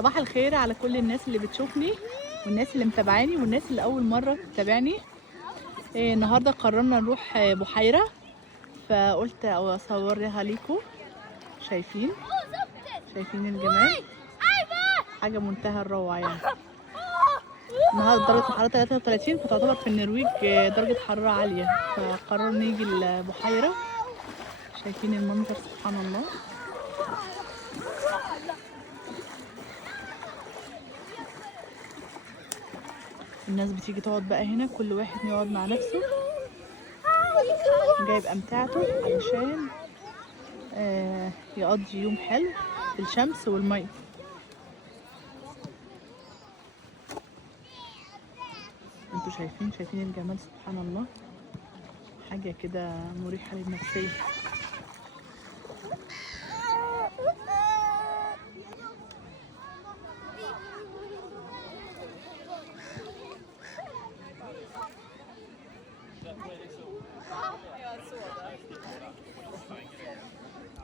صباح الخير على كل الناس اللي بتشوفني والناس اللي متابعاني والناس اللي اول مره تتابعني. النهارده قررنا نروح بحيره، فقلت اصورها ليكم. شايفين الجمال، حاجه منتهى الروعه يعني. النهارده درجه الحراره 33، فتعتبر في النرويج درجه حراره عاليه، فقررنا نيجي البحيره. شايفين المنظر سبحان الله. الناس بتيجي تقعد بقى هنا، كل واحد يقعد مع نفسه، جايب امتعته علشان يقضي يوم حلو في الشمس والمي. انتوا شايفين الجمال سبحان الله، حاجة كده مريحة للنفسية.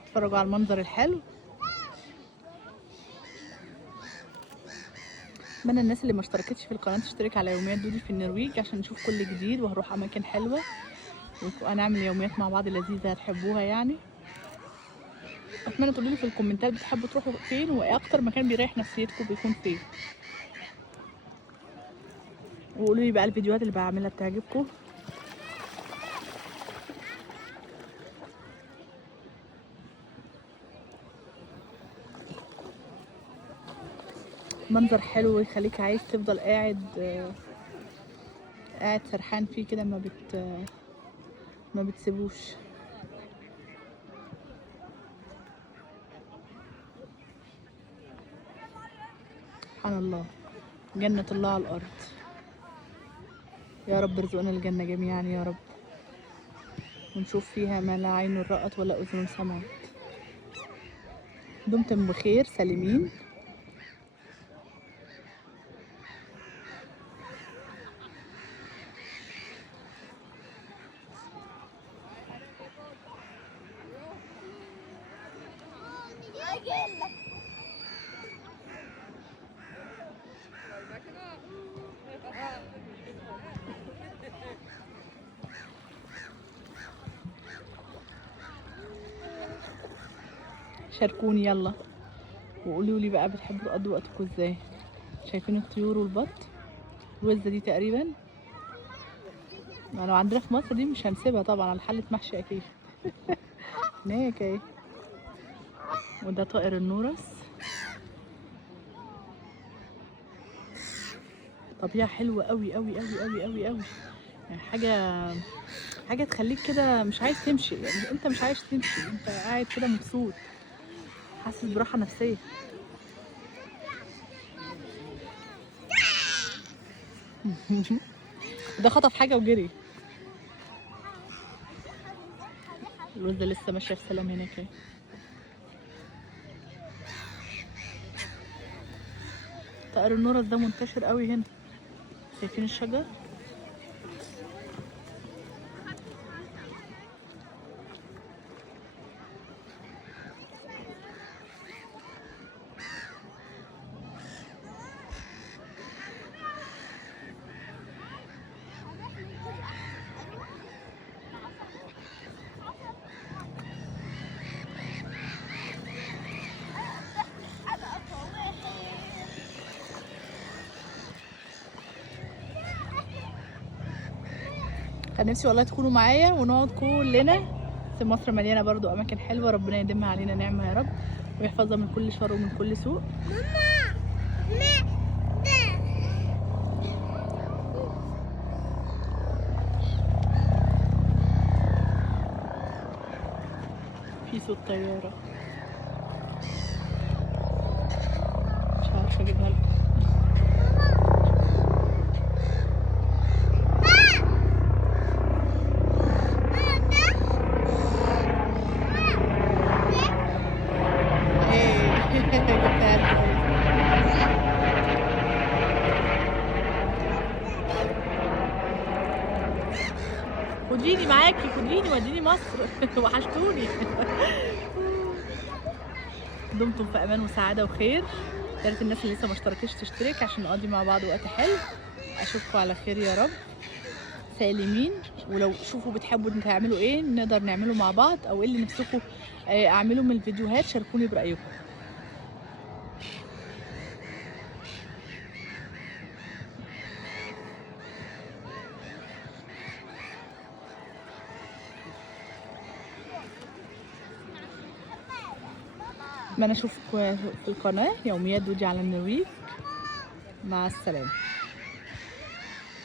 اتفرجوا على المنظر الحلو. اتمنى الناس اللي ما اشتركتش في القناه تشترك على يوميات دودي في النرويج عشان نشوف كل جديد، وهروح اماكن حلوه وهنعمل يوميات مع بعض لذيذه هتحبوها يعني. اتمنى تقولوا لي في الكومنتات بتحبوا تروحوا فين، وايه اكتر مكان بيريح نفسيتكم بيكون فين، وقولوا لي بقى الفيديوهات اللي بعملها بتعجبكم. منظر حلو يخليك عايز تفضل قاعد سرحان فيه كده، ما بتسيبوش. سبحان الله، جنة الله على الأرض. يا رب ارزقنا الجنة جميعا يا رب، ونشوف فيها ما لا عين رأت ولا أذن سمعت. دمتم بخير سالمين. شاركوني يلا وقولوا لي بقى بتحبوا تقضوا وقتكم ازاي. شايفين الطيور والبط، الوزه دي تقريبا لو عندنا في مصر دي مش هنسيبها طبعا على حله محشي اكيد. هناك اهي. وده طائر النورس. طبيعه حلوه قوي قوي قوي قوي قوي قوي يعني، حاجه تخليك كده مش عايز تمشي يعني. انت مش عايز تمشي، انت قاعد كده مبسوط حاسس براحه نفسيه. ده خطف حاجه وجري. الوزه لسه ماشيه في سلام هناك اهي. طائر النورس ده منتشر قوي هنا. شايفين الشجر؟ كان نفسي والله تكونوا معايا ونقعد كلنا. في مصر مليانه برضو اماكن حلوه، ربنا يديمها علينا نعمه يا رب، ويحفظها من كل شر ومن كل سوء. في صوت طياره مش عارفه اجيبها لكم. خديني معاكي، خديني وديني مصر. وحشتوني. دمتم في امان وسعاده وخير. يا ريت الناس اللي لسه ما اشتركتش تشترك عشان نقضي مع بعض وقت حلو. اشوفكم على خير يا رب سالمين. ولو شوفوا بتحبوا تعملوا ايه نقدر نعمله مع بعض، او ايه اللي نفسكم اعمله من الفيديوهات، شاركوني برايكم. اتمنى اشوفكم في القناه يوميات دودي على النرويج. مع السلامه.